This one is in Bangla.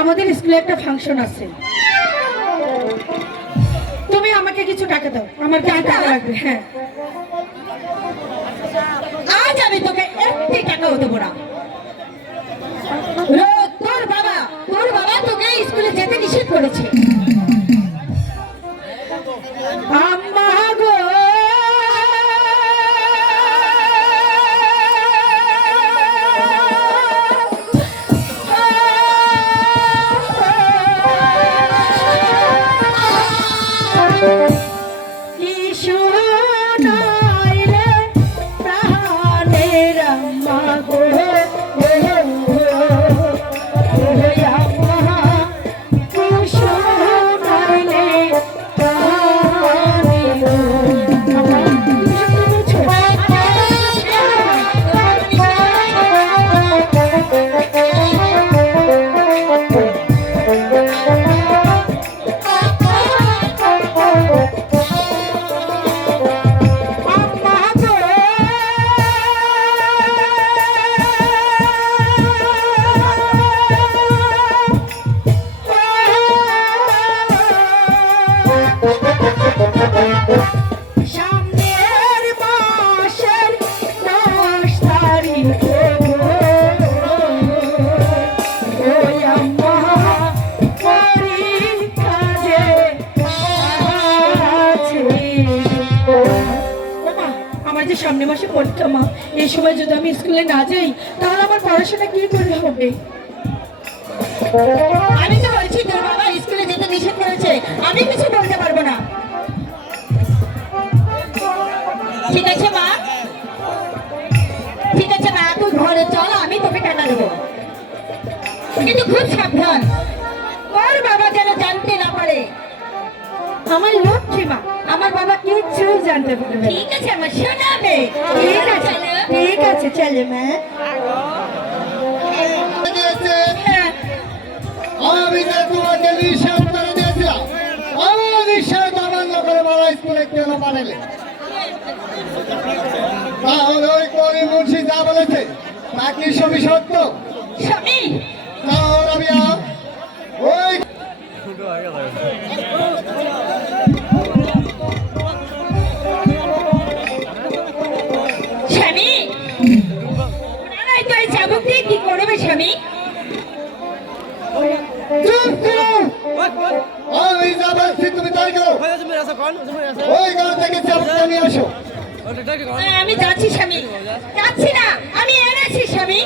আমাদের স্কুলে একটা ফাংশন আছে, তুমি আমাকে কিছু টাকা দাও, আমার কি টাকা লাগবে। হ্যাঁ, আজ আমি তোকে একটি টাকাও দেবো না। তোর বাবা তোকে স্কুলে যেতে নিষেধ করেছে। আম্মা গো, সামনে মাসে পরীক্ষা মা, এই সময় যদি আমি স্কুলে না যাই তাহলে আমার পড়াশোনা কি করে হবে? আমি তো বলছি তোর বাবা স্কুলে যেতে নিষেধ করেছে, আমি কিছু বলতে পারবো না। ঠিক আছে মা, ঠিক আছে মা, তুই ঘরে চল, আমি তোকে টাকা দেবো, কিন্তু খুব সাবধান, তোর বাবা যেন জানতে না পারে। আমার লক্ষ্মী মা, আমার বাবা কিচ্ছু জানতে পারবে। ঠিক আছে আমার শোনাবে। ঠিক আছে, ঠিক আছে, চলে মা। আমি যে তোমাকে নিষেধ করে দিয়েছিলাম, আমার নিষেধ অমান্য করে বলা স্কুলে কেন পাঠালে? তাহলে ওই কবি মুন্সি যা বলেছে তা কি সবই সত্য? স্বামী, তাহলে আমি ওই স্বামী, তো এই চাবুক দিয়ে কি করবে স্বামী? আমি যা বলছি তুমি তাই করো। ওই গান থেকে চাবুকটা নিয়ে আসো। আমি যাচ্ছি স্বামী, যাচ্ছি না, আমি এনেছি স্বামী।